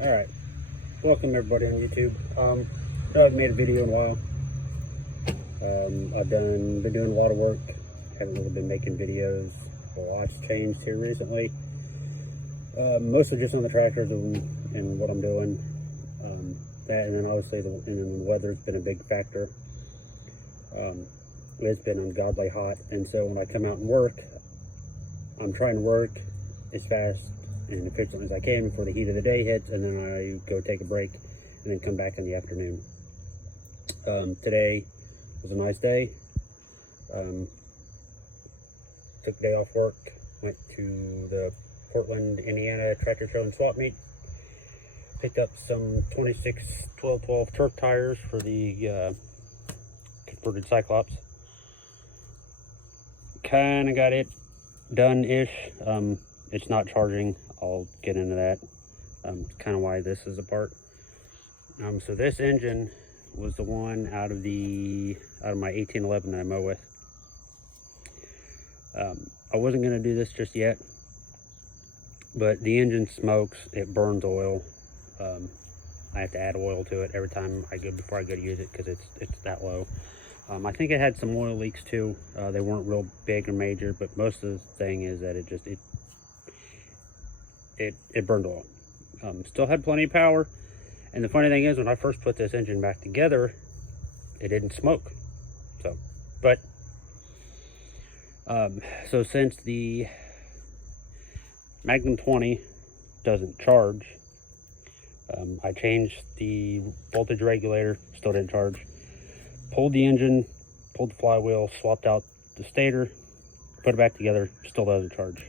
Alright, welcome everybody on YouTube. I haven't made a video in a while. I've been doing a lot of work, haven't really been making videos. A lot's changed here recently. Mostly just on the tractors and what I'm doing. That and then obviously the weather's been a big factor. It's been ungodly hot, and so when I come out and work, I'm trying to work as fast and efficiently as I can before the heat of the day hits, and then I go take a break and then come back in the afternoon. Today was a nice day. Took the day off work, went to the Portland, Indiana tractor show and swap meet. Picked up some 26 12 turf tires for the converted Cyclops. Kind of got it done-ish. It's not charging. I'll get into that. Kind of why this is apart. So this engine was the one out of my 1811 that I mow with. I wasn't going to do this just yet, but the engine smokes. It burns oil. I have to add oil to it every time before I go to use it, because it's that low. I think it had some oil leaks too. They weren't real big or major, but most of the thing is that it burned oil. Still had plenty of power, and the funny thing is, when I first put this engine back together, it didn't smoke. So since the Magnum 20 doesn't charge, I changed the voltage regulator, still didn't charge. Pulled the engine, pulled the flywheel, swapped out the stator, put it back together, still doesn't charge.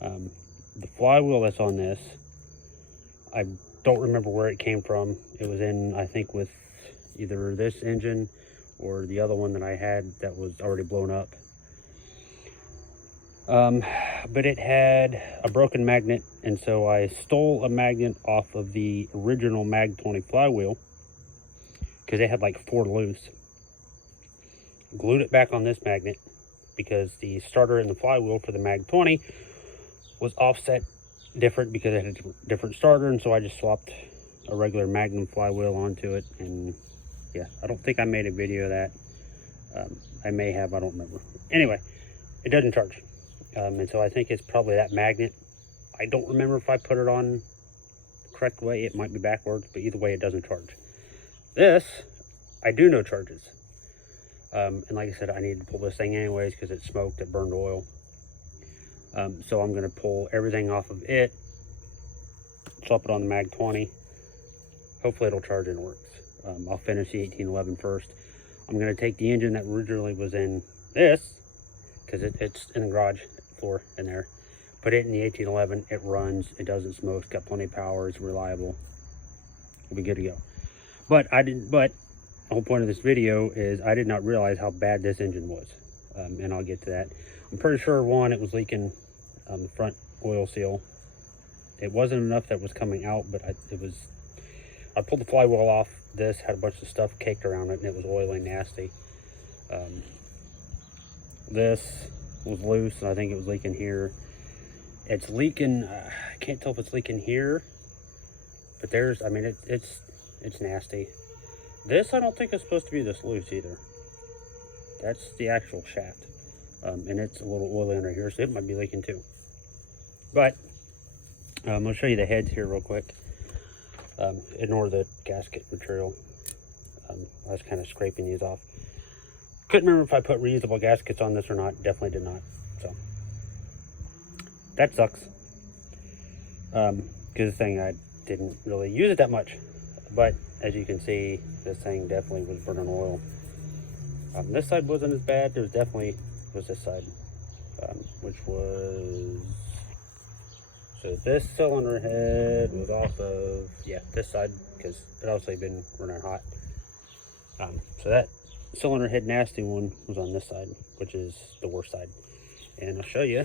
The flywheel that's on this, I don't remember where it came from. It was in, I think, with either this engine or the other one that I had that was already blown up. But it had a broken magnet, and so I stole a magnet off of the original Mag 20 flywheel, because they had like 4 loose. Glued it back on this magnet because the starter and the flywheel for the Mag 20 was offset different because it had a different starter, and so I just swapped a regular Magnum flywheel onto it. And yeah, I don't think I made a video of that. I may have, I don't remember. Anyway, it doesn't charge. And so I think it's probably that magnet. I don't remember if I put it on the correct way. It might be backwards, but either way, it doesn't charge. This, I do know charges. And like I said, I need to pull this thing anyways because it smoked, it burned oil. So I'm going to pull everything off of it, swap it on the Mag 20. Hopefully it'll charge and it works. I'll finish the 1811 first. I'm going to take the engine that originally was in this, because it's in the garage floor in there. Put it in the 1811. It runs. It doesn't smoke. It's got plenty of power. It's reliable. We'll be good to go. But the whole point of this video is I did not realize how bad this engine was. And I'll get to that. I'm pretty sure, one, it was leaking the front oil seal. It wasn't enough that was coming out, but I pulled the flywheel off. This had a bunch of stuff caked around it, and it was oily, nasty. This was loose, and I think it was leaking here. It's leaking, I can't tell if it's leaking here, but it's nasty. This, I don't think is supposed to be this loose either. That's the actual shaft. And it's a little oily under here, so it might be leaking too. But, I'll show you the heads here real quick. Ignore the gasket material. I was kind of scraping these off. Couldn't remember if I put reusable gaskets on this or not. Definitely did not. So, that sucks. Because this thing, I didn't really use it that much. But, as you can see, this thing definitely was burning oil. This side wasn't as bad. There was this side, which was, so this cylinder head was off of, yeah, this side, because it obviously been running hot. So that cylinder head nasty one was on this side, which is the worst side. And I'll show you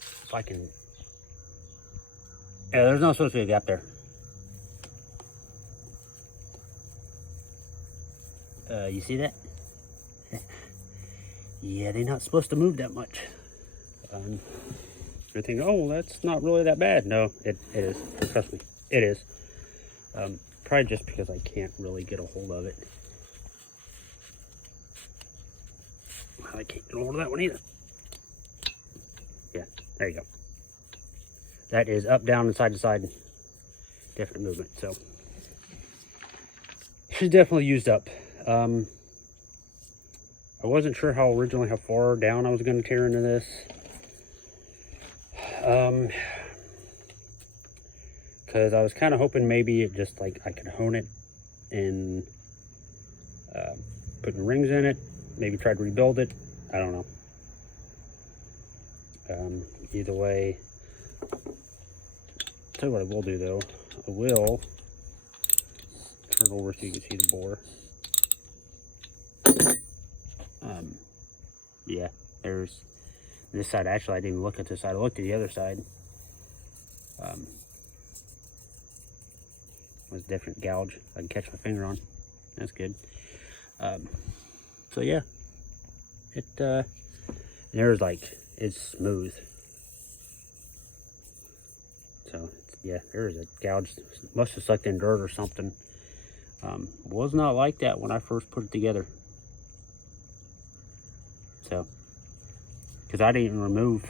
if I can. Yeah, there's not supposed to be a gap there. You see that? Yeah, they're not supposed to move that much. You're thinking, oh, well, that's not really that bad. No, it is. Trust me, it is. Probably just because I can't really get a hold of it. I can't get a hold of that one either. Yeah, there you go. That is up, down, and side to side. Definite movement. So she's definitely used up. I wasn't sure how far down I was going to tear into this. Because I was kind of hoping maybe it just like I could hone it and putting rings in it, maybe try to rebuild it. I don't know. Either way, tell you what I will do though. I will turn it over so you can see the bore. Yeah, there's this side. Actually, I didn't even look at this side. I looked at the other side. Was a different gouge I can catch my finger on. That's good. So yeah, there's like, it's smooth. So yeah, there's a gouge. Must have sucked in dirt or something. Was not like that when I first put it together. So, because I didn't remove,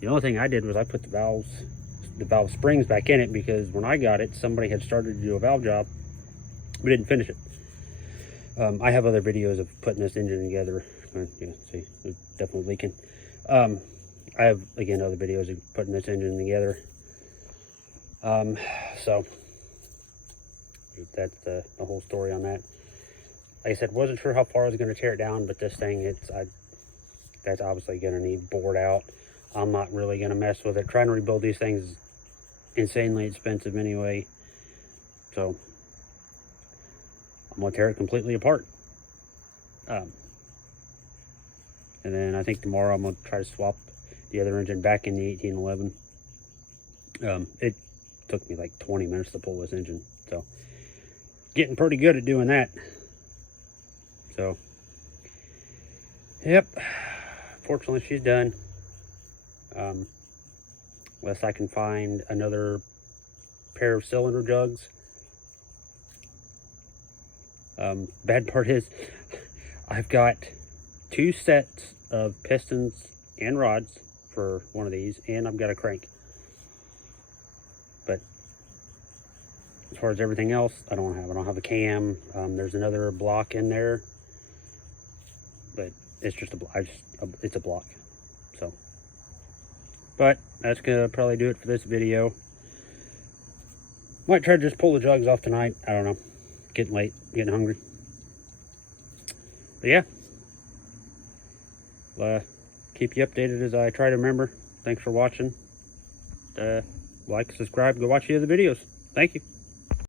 the only thing I did was I put the valve springs back in it, because when I got it, somebody had started to do a valve job, but didn't finish it. I have other videos of putting this engine together. You can see, it's definitely leaking. I have, again, other videos of putting this engine together. So, that's the whole story on that. Like I said, wasn't sure how far I was going to tear it down, but this thing, that's obviously going to need bored out. I'm not really going to mess with it. Trying to rebuild these things is insanely expensive anyway. So, I'm going to tear it completely apart. And then I think tomorrow I'm going to try to swap the other engine back in the 1811. It took me like 20 minutes to pull this engine. So, getting pretty good at doing that. So, yep. Fortunately, she's done. Unless I can find another pair of cylinder jugs. Bad part is, I've got 2 sets of pistons and rods for one of these, and I've got a crank. But as far as everything else, I don't have a cam. There's another block in there, but it's just it's a block. So, but that's gonna probably do it for this video. Might try to just pull the jugs off tonight. I don't know. Getting late, getting hungry. But yeah, keep you updated as I try to remember. Thanks for watching. Like, subscribe, go watch the other videos. Thank you.